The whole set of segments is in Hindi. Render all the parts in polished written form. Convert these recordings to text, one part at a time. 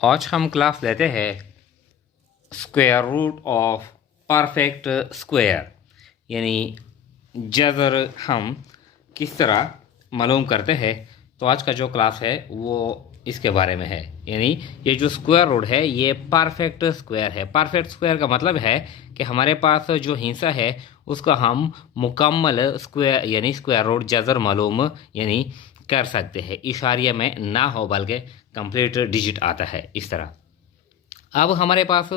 आज हम क्लास लेते हैं square root of perfect square, यानी जज़र हम किस तरह मालूम करते हैं। तो आज का जो क्लास है वो इसके बारे में है। यानी ये जो स्क्वायर रूट है ये परफेक्ट स्क्वायर है। परफेक्ट स्क्वायर का मतलब है कि हमारे पास जो हिस्सा है उसका हम मुकम्मल स्क्वायर यानी स्क्वायर रूट जज़र मालूम यानी कर सकते हैं। इशारिया में ना हो बल्कि कंप्लीट डिजिट आता है इस तरह। अब हमारे पास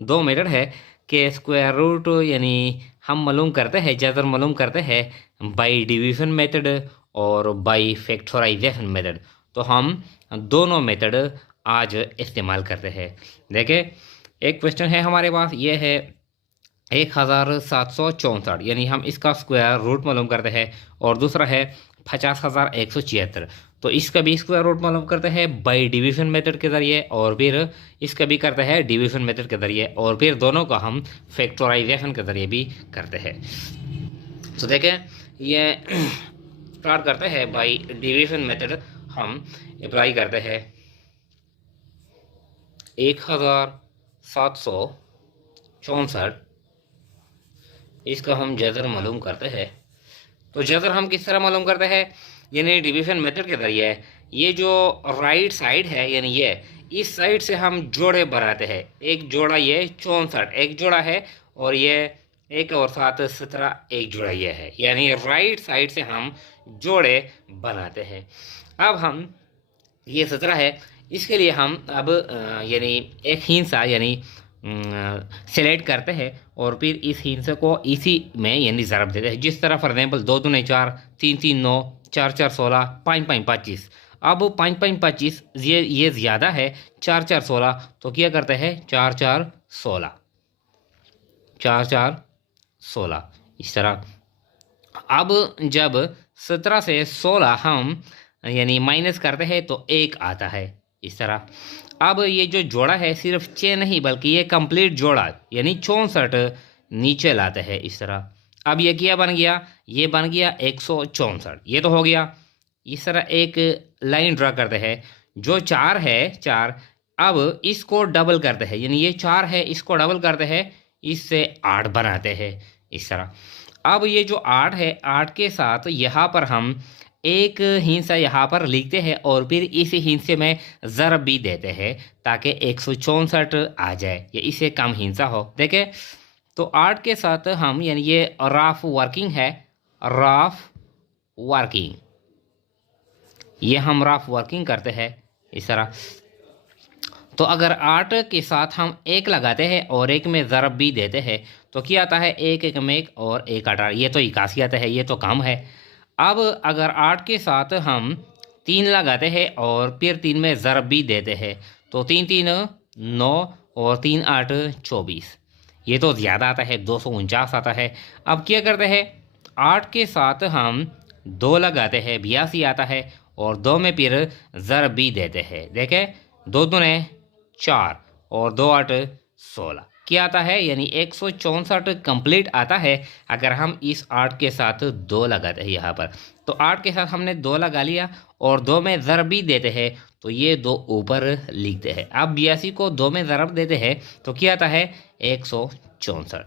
दो मेथड है कि स्क्वायर रूट यानी हम मालूम करते हैं जज़र मालूम करते हैं बाय डिवीजन मेथड और बाय फैक्टराइजेशन मेथड। तो हम दोनों मेथड आज इस्तेमाल करते हैं। देखिए, एक क्वेश्चन है हमारे पास, ये है 1764, यानी हम इसका स्क्वायर रूट मालूम करते हैं। और दूसरा है 50,176, तो इसका भी स्क्वायर रूट मालूम करते हैं बाई डिवीजन मेथड के ज़रिए, और फिर इसका भी करते हैं डिवीजन मेथड के ज़रिए, और फिर दोनों का हम फैक्टराइजेशन के ज़रिए भी करते हैं। तो देखें, ये स्टार्ट करते हैं बाई डिवीजन मेथड। हम अप्लाई करते हैं 1764, इसका हम जज़र मालूम करते हैं। तो जज़र हम किस तरह मालूम करते हैं, यानी डिवीजन मेथड के जरिए। ये जो राइट साइड है यानी ये इस साइड से हम जोड़े बनाते हैं। एक जोड़ा ये 64 एक जोड़ा है, और ये एक और 7 17 एक जोड़ा ये है, यानी राइट साइड से हम जोड़े बनाते हैं। अब हम ये 17 है, इसके लिए हम अब यानी एक हिस्सा यानी सेलेक्ट करते हैं, और फिर इस हिस्से को इसी में यानी ज़रब देते हैं। जिस तरह फॉर एग्जाम्पल 2 दूने 4, 3 3 9, 4 4 16, 5 5 25। अब 5 5 25 ये ज़्यादा है, 4 4 16, तो क्या करते हैं 4 4 16, 4 4 16 इस तरह। अब जब 17 से 16 हम यानी माइनस करते हैं तो 1 आता है इस तरह। अब ये जो जोड़ा है सिर्फ 6 नहीं बल्कि ये कंप्लीट जोड़ा यानी 64 नीचे लाते हैं इस तरह। अब ये क्या बन गया, ये बन गया 164, ये तो हो गया। इस तरह एक लाइन ड्रा करते हैं, जो 4 है 4, अब इसको डबल करते हैं, यानी ये 4 है इसको डबल करते हैं, इससे 8 बनाते हैं इस तरह। अब ये जो 8 है 8 के साथ यहाँ पर हम एक हिस्सा यहाँ पर लिखते हैं, और फिर इस हिस्से में ज़रब भी देते हैं ताकि 164 आ जाए या इससे कम हिस्सा हो। देखें, तो 8 के साथ हम यानी ये रफ वर्किंग है, रफ वर्किंग, ये हम रफ वर्किंग करते हैं इस तरह। तो अगर 8 के साथ हम 1 लगाते हैं और एक में ज़रब भी देते हैं तो क्या आता है, 1 1 में 1 और 1 8, ये तो 81 आता है, ये तो कम है। अब अगर 8 के साथ हम 3 लगाते हैं और फिर 3 में ज़रब भी देते हैं तो 3 3 9 और 3 8 24, ये तो ज़्यादा आता है, 249 आता है। अब क्या करते हैं, 8 के साथ हम 2 लगाते हैं, 82 आता है, और 2 में फिर ज़रब भी देते हैं। देखें, 2 दूने 4 और 2 8 16, क्या आता है, यानी 164 कंप्लीट आता है अगर हम इस 8 के साथ 2 लगाते हैं यहाँ पर। तो 8 के साथ हमने 2 लगा लिया और 2 में ज़रब भी देते हैं, तो ये 2 ऊपर लिखते हैं। अब 82 को 2 में ज़रब देते हैं तो क्या आता है, 164।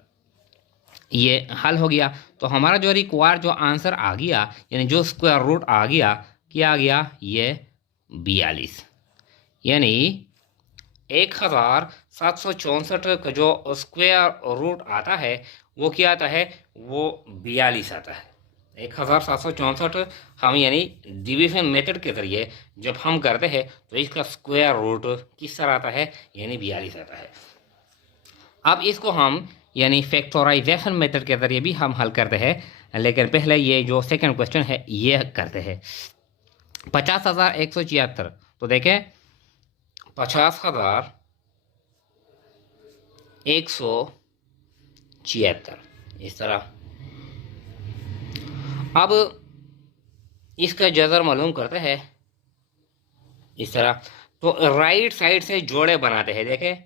ये हल हो गया। तो हमारा जो रिक्वायर जो आंसर आ गया यानी जो स्क्वायर रूट आ गया, क्या आ गया, ये 42, यानी 1764 का जो स्क्वायर रूट आता है वो क्या आता है, वो 42 आता है। 1764 हम यानी डिवीजन मेथड के जरिए जब हम करते हैं तो इसका स्क्वायर रूट किस तरह आता है, यानी 42 आता है। अब इसको हम यानी फैक्टराइजेशन मेथड के जरिए भी हम हल करते हैं, लेकिन पहले ये जो सेकंड क्वेश्चन है ये करते हैं। 50,176, तो देखें 50,176 इस तरह। अब इसका जज़र मालूम करते हैं इस तरह। तो राइट साइड से जोड़े बनाते हैं। देखें,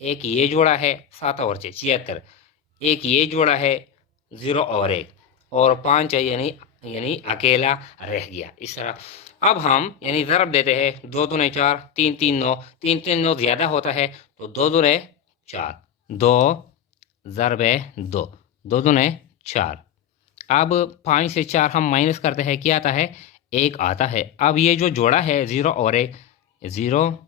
एक ये जोड़ा है 7 और 6 76, एक ये जोड़ा है 0 और 1 और 5 है यानी यानी अकेला रह गया। इस तरह अब हम यानी ज़रब देते हैं, 2 दूने 4, 3 3 9, 3 3 9 ज़्यादा होता है तो 2 दूने 4, 2 ज़रब 2, 2 दूने 4। अब 5 से 4 हम माइनस करते हैं, क्या आता है? 1 आता है। अब ये जो जोड़ा है 0 और 1, 0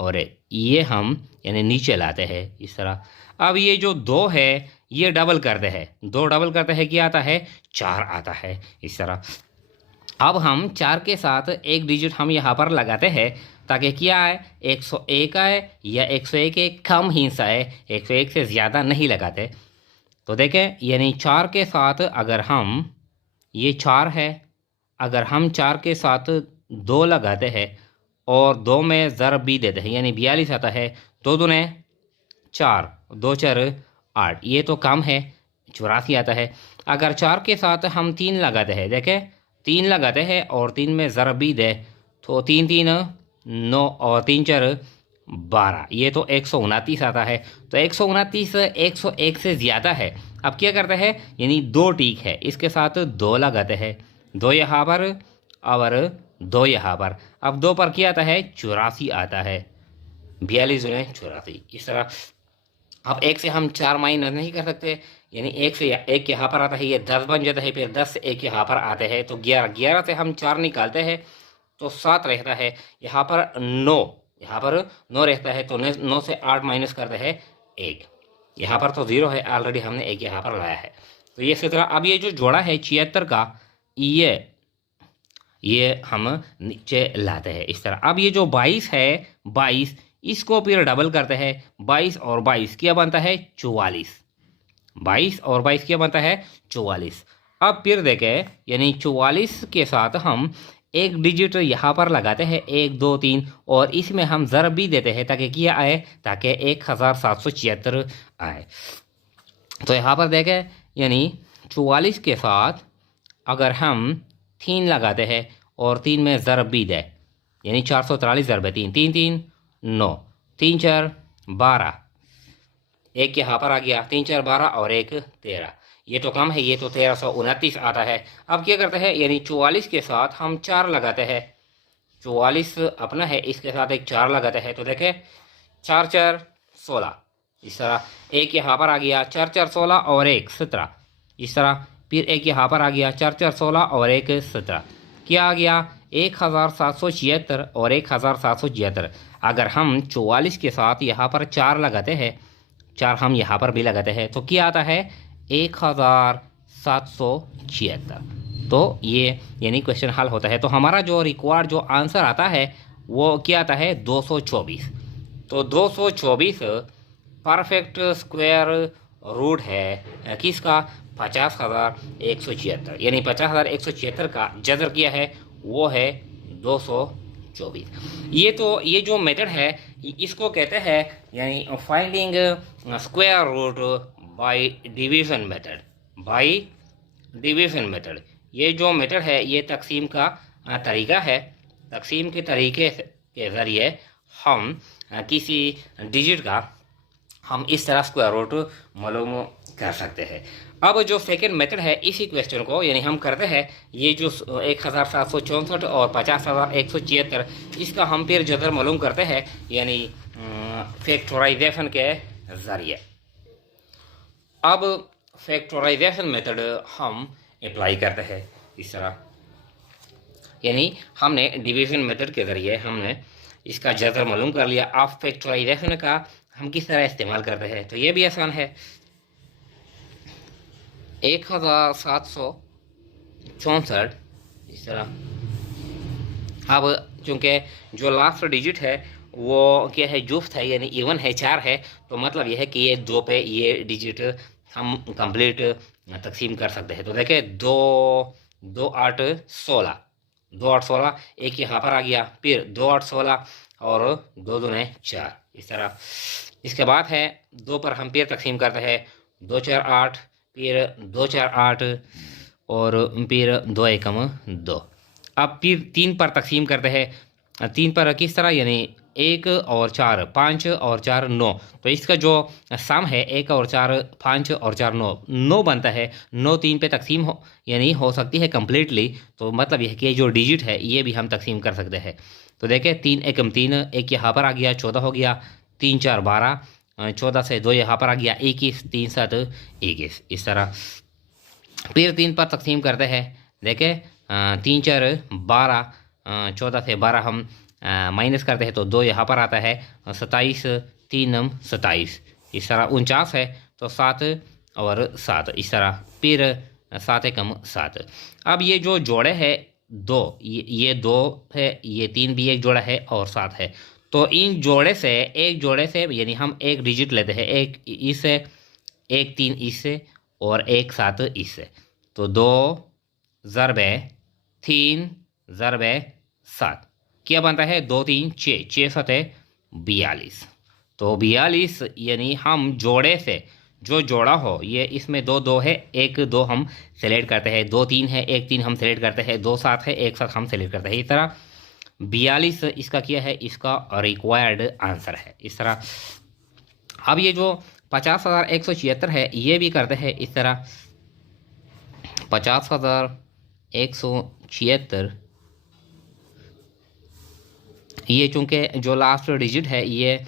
और 1, ये हम यानी नीचे लाते हैं इस तरह। अब ये जो 2 है ये डबल करते हैं, 2 डबल करते हैं, क्या आता है? 4 आता है इस तरह। अब हम 4 के साथ एक डिजिट हम यहाँ पर लगाते हैं ताकि क्या आए? 101 आए या 101 एक कम हिस्सा आए, 101 से ज़्यादा नहीं लगाते। तो देखें यानी 4 के साथ अगर हम, ये 4 है, अगर हम 4 के साथ 2 लगाते हैं और 2 में ज़रब भी देते हैं यानी 42 आता है। 2 दूने 4, 2 4 8, ये तो कम है, 84 आता है। अगर 4 के साथ हम 3 लगाते हैं, देखें 3 लगाते हैं और 3 में ज़रब भी दे तो 3 3 9 और 3 4 12, ये तो 129 आता है। तो 129 101 से ज़्यादा है। अब क्या करते हैं? यानी 2 टीक है, इसके साथ 2 लगाते हैं, 2 यहाँ पर और 2 यहाँ पर। अब 2 पर क्या आता है? 84 आता है, 42 में 84 इस तरह। अब 1 से हम 4 माइनस नहीं कर सकते, यानी 1 से 1 यहाँ पर आता है, ये 10 बन जाता है, फिर 10 से 1 यहाँ पर आते हैं तो 11, 11 से हम 4 निकालते हैं तो 7 रहता है। यहाँ पर 9, यहाँ पर 9 रहता है तो 9 से 8 माइनस करते हैं 1, यहाँ पर तो 0 है, ऑलरेडी हमने 1 यहाँ पर लाया है। तो ये इसी तरह। अब ये जो जोड़ा है 76 का, ये हम नीचे लाते हैं इस तरह। अब ये जो 22 है, 22 इसको फिर डबल करते हैं, 22 और 22 क्या बनता है? 44, 22 और 22 क्या बनता है? 44। अब फिर देखें यानी 44 के साथ हम एक डिजिट यहाँ पर लगाते हैं, 1 2 3, और इसमें हम ज़रब भी देते हैं ताकि क्या आए? ताकि 1776 आए। तो यहाँ पर देखें यानी 44 के साथ अगर हम 3 लगाते हैं और 3 में ज़रब भी दे यानी 443 ज़रब 3, 3 3 9, 3 4 12, 1 यहाँ पर आ गया, 3 4 12 और 1 13, ये तो कम है, ये तो 1329 आता है। अब क्या करते हैं? यानी 44 के साथ हम 4 लगाते हैं, 44 अपना है, इसके साथ एक 4 लगाते हैं तो देखें 4 4 16 इस तरह। 1 यहाँ पर आ गया, 4 4 16 और 1 17 इस तरह। फिर 1 यहाँ पर आ गया, 4 4 16 और 1 17, क्या आ गया? 1776 और 1776। अगर हम 44 के साथ यहाँ पर 4 लगाते हैं, 4 हम यहाँ पर भी लगाते हैं तो क्या आता है? 1776। तो ये यानी क्वेश्चन हल होता है। तो हमारा जो रिक्वायर्ड जो आंसर आता है वो क्या आता है? 224। तो 224 परफेक्ट स्क्वायर रूट है किसका? 50,176, यानी 50,176 का जज़र किया है वो है 224। ये जो मेथड है इसको कहते हैं यानी finding square root by division method, by division method. ये जो मेथड है ये तकसीम का तरीका है। तकसीम के तरीके के ज़रिए हम किसी डिजिट का हम इस तरह स्क्वायर रूट मालूम कर सकते हैं। अब जो सेकंड मेथड है इसी क्वेश्चन को यानी हम करते हैं, ये जो 1764 और 50,176 इसका हम फिर जज़र मालूम करते हैं यानी फैक्टराइजेशन के ज़रिए। अब फैक्टराइजेशन मेथड हम अप्लाई करते हैं इस तरह, यानी हमने डिवीज़न मेथड के ज़रिए हमने इसका जज़र मालूम कर लिया। अब फैक्टराइजेशन का हम किस तरह इस्तेमाल करते हैं तो ये भी आसान है। 1764 इस तरह। अब चूँकि जो लास्ट डिजिट है वो क्या है? जुफ्त है यानी इवन है, 4 है, तो मतलब यह है कि ये 2 पे ये डिजिट हम कंप्लीट तकसीम कर सकते हैं। तो देखिए 2 2 8 16, 2 8 16, 1 यहाँ पर आ गया, फिर 2 8 16 और 2 दूने 4 इस तरह। इसके बाद है 2 पर हम फिर तकसीम करते हैं, 2 4 8, फिर 2 4 8 और फिर 2 एकम 2। अब फिर 3 पर तकसीम करते हैं, 3 पर किस तरह? यानी 1 और 4 5 और 4 9, तो इसका जो सम है 1 और 4 5 और 4 9 9 बनता है। 9 3 पे तकसीम हो यानी हो सकती है कम्प्लीटली, तो मतलब यह कि जो डिजिट है ये भी हम तकसीम कर सकते हैं। तो देखें 3 एकम 3, एक यहाँ पर आ गया 14 हो गया, 3 4 12, 14 से 2 यहाँ पर आ गया 21, 3 7 21, इस तरह। फिर 3 पर तकसीम करते हैं। देखें 3 4 12, 14 से 12 हम माइनस करते हैं तो 2 यहाँ पर आता है, 27 3 27, इस तरह 49 है तो 7 और 7, इस तरह। फिर 7 एकम 7। अब ये जो जोड़े है दो, ये 2 है, ये 3 भी एक जोड़ा है और 7 है, तो इन जोड़े से एक जोड़े से यानी हम एक डिजिट लेते हैं, एक इससे, एक 3 इससे और एक 7 इससे, तो 2 ज़रबे 3 ज़रबे 7 क्या बनता है, 2 3 6, 6 7 42। तो 42 यानी हम जोड़े से जो जोड़ा हो, ये इसमें 2 2 है, 1 2 हम सेलेक्ट करते हैं, 2 3 है, 1 3 हम सेलेक्ट करते हैं, 2 7 है, 1 7 हम सेलेक्ट करते हैं, इस तरह 42 इसका क्या है, इसका रिक्वायर्ड आंसर है, इस तरह। अब ये जो 50,176 है ये भी करते हैं इस तरह। 50,176 ये चूंकि जो लास्ट डिजिट है ये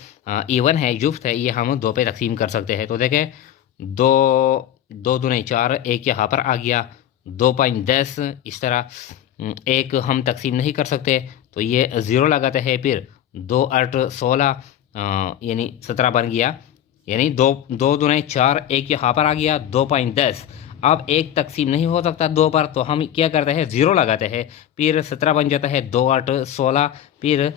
इवन है, जुफ्त है, ये हम 2 पे तकसीम कर सकते हैं। तो देखें 2 2 दूने 4, एक यहाँ पर आ गया, 2 5 10, इस तरह। एक हम तकसीम नहीं कर सकते तो ये 0 लगाते हैं, फिर 2 8 16 यानी 17 बन गया, यानी 2 2 दूने 4, एक यहाँ पर आ गया, 2 5 10। अब एक तकसीम नहीं हो सकता 2 पर, तो हम क्या करते हैं, 0 लगाते हैं, फिर 17 बन जाता है, 2 8 16, फिर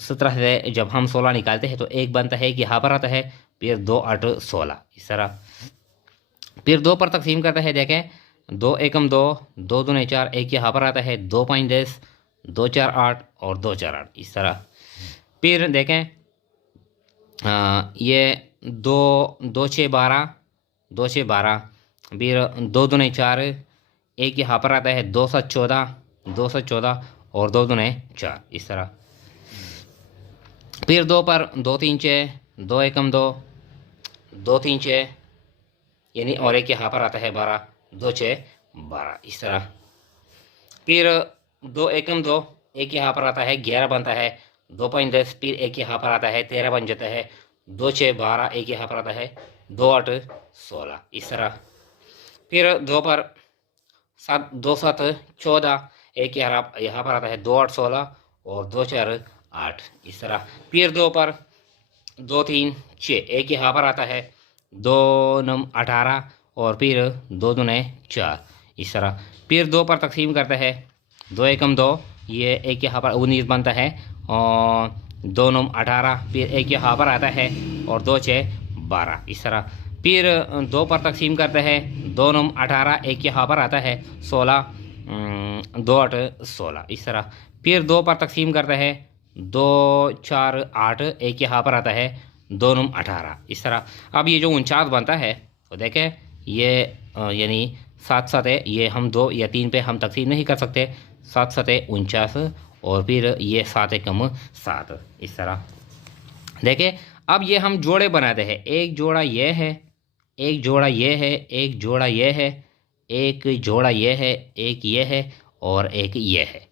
17 से जब हम 16 निकालते हैं तो एक बनता है कि यहाँ पर आता है, फिर 2 8 16, इस तरह। फिर 2 पर तकसीम करते हैं। देखें 2 एकम 2, 2 दूने 4, एक यहाँ पर आता है, 2 5 10, 2 4 8 और 2 4 8, इस तरह। फिर देखें ये 2 2 6 12, 2 6 12, फिर 2 दूने 4, एक यहाँ पर आता है, 2 7 14, 2 7 14 और 2 दूने 4, इस तरह। फिर 2 पर 2 3 6, 2 एकम 2, 2 3 6 यानी और एक यहाँ पर आता है 12, 2 6 12, इस तरह। फिर 2 एकम 2, एक यहाँ पर आता है 11 बनता है, 2 5 10, फिर एक यहाँ पर आता है 13 बन जाता है, 2 6 12, एक यहाँ पर आता है, 2 8 16, इस तरह। फिर 2 पर 2 7 14, एक यहाँ पर आता है, 2 8 16 और 2 4 8, इस तरह। फिर 2 पर 2 3 6, एक यहाँ पर आता है, 2 9 18 और फिर 2 दूने 4, इस तरह। फिर 2 पर तकसीम करते हैं। 2 एकम 2, ये एक यहाँ पर 19 बनता है और 2 9 18, फिर एक यहाँ पर आता है और 2 6 12, इस तरह। फिर 2 पर तकसीम करते हैं। 2 9 18, एक यहाँ पर आता है 16, 2 8 16, इस तरह। फिर 2 पर तकसीम करते हैं। 2 4 8, एक यहाँ पर आता है, 2 9 18, इस तरह। अब ये जो 49 बनता है तो देखें ये यानी 7 7 है, ये हम 2 या 3 पे हम तकसीम नहीं कर सकते, 7 7 49 और फिर ये 7 एकम 7, इस तरह। देखें अब ये हम जोड़े बनाते हैं। एक जोड़ा ये है, एक जोड़ा ये है, एक जोड़ा ये है, एक जोड़ा ये है, एक ये है और एक ये है,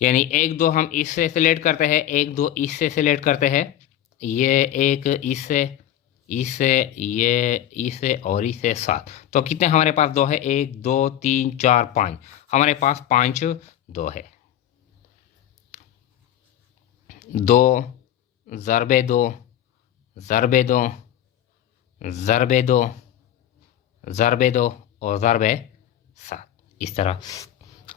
यानी 1 2 हम इससे सिलेक्ट करते हैं, 1 2 इससे सिलेक्ट करते हैं, ये एक इससे, इससे, ये इससे और इससे 7। तो कितने हमारे पास 2 है, 1 2 3 4 5, हमारे पास 5 2 है। 2 ज़रबे 2 ज़रबे 2 ज़रबे 2 ज़रबे 2 और ज़रबे 7, इस तरह।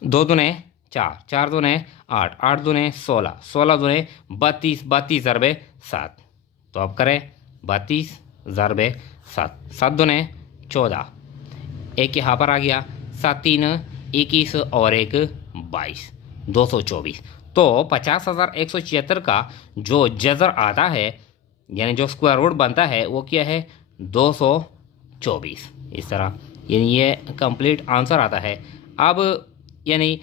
2 दूने 4, 4 दूने 8, 8 दूने 16, 16 दूने 32, 32 ज़रबे 7। तो अब करें 32 ज़रबे 7, 7 दूने 14, एक यहाँ पर आ गया, 7 3 21 और एक 22, 224। तो 50,176 का जो जज़र आता है यानी जो स्क्वायर रूट बनता है वो क्या है, 224, इस तरह, यानी ये कंप्लीट आंसर आता है। अब यानी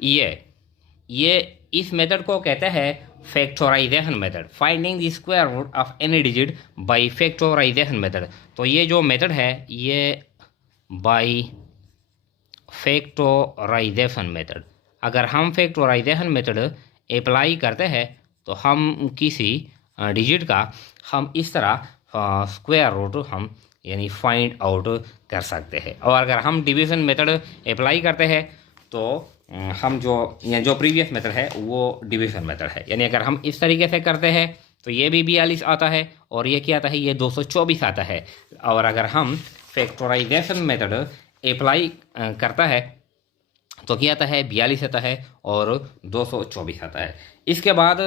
ये इस मेथड को कहते हैं factorization method, finding the square root of any digit by factorization method. तो ये जो मेथड है ये बाय फैक्टराइजेशन मेथड, अगर हम फैक्टराइजेशन मेथड अप्लाई करते हैं तो हम किसी डिजिट का हम इस तरह स्क्वायर रूट हम यानी फाइंड आउट कर सकते हैं। और अगर हम डिवीज़न मेथड अप्लाई करते हैं तो हम जो प्रीवियस मेथड है वो डिवीज़न मेथड है, यानी अगर हम इस तरीके से करते हैं तो ये भी 42 आता है और ये क्या आता है, ये 224 आता है। और अगर हम फैक्टराइजेशन मेथड अप्लाई करता है तो क्या आता है, 42 आता है और 224 आता है। इसके बाद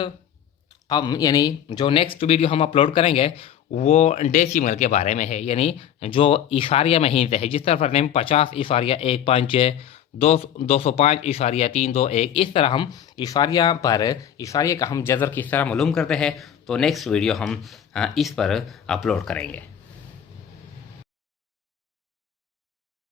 हम यानी जो नेक्स्ट वीडियो हम अपलोड करेंगे वो डेसिमल के बारे में है, यानी जो इशारिया में हिंट है, जिस तरह फॉर नेम 50 इशारिया 156 205 इशारिया 321, इस तरह हम इशारिया का हम जज़र किस तरह मालूम करते हैं। तो नेक्स्ट वीडियो हम इस पर अपलोड करेंगे।